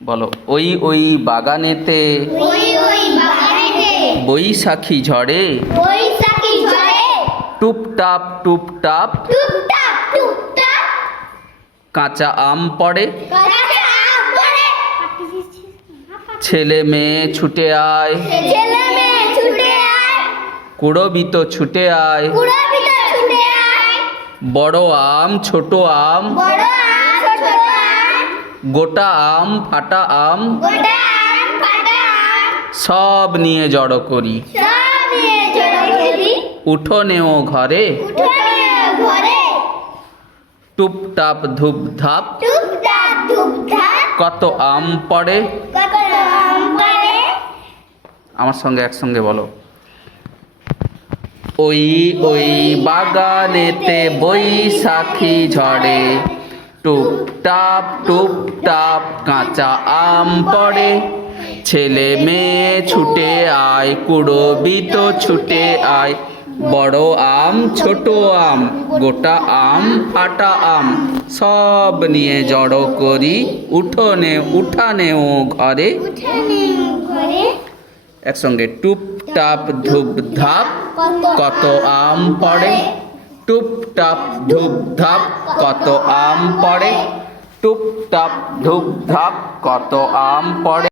বলো, ওই ওই বাগানেতে বৈশাখী ঝড়ে টুপটাপ টুপটাপ কাঁচা আম পড়ে। ছেলে মেয়ে ছুটে আয়, কুড়বিত ছুটে আয়। বড় আম ছোট আম, গোটা আম ফাটা আম, সব নিয়ে জড়ো করি। উঠোনেও ঘরে টুপটাপ ধূপধাপ কত আম পড়ে। আমার সঙ্গে একসঙ্গে বলো, ওই ওই বাগানেতে বৈশাখী ঝড়ে টুপটাপ টুপটাপ কাঁচা আম পড়ে। ছেলে মেয়ে ছুটে আয়, কুড়বিত ছুটে আয়। বড় আম ছোট আম, গোটা আম ফাটা আম, সব নিয়ে জড়ো করি। উঠানেও ঘরে একসঙ্গে টুপটাপ ধূপধাপ কত আম পড়ে। টুপটাপ ধূপধাপ কত আম পড়ে। টুপটাপ ধূপধাপ কত আম পড়ে।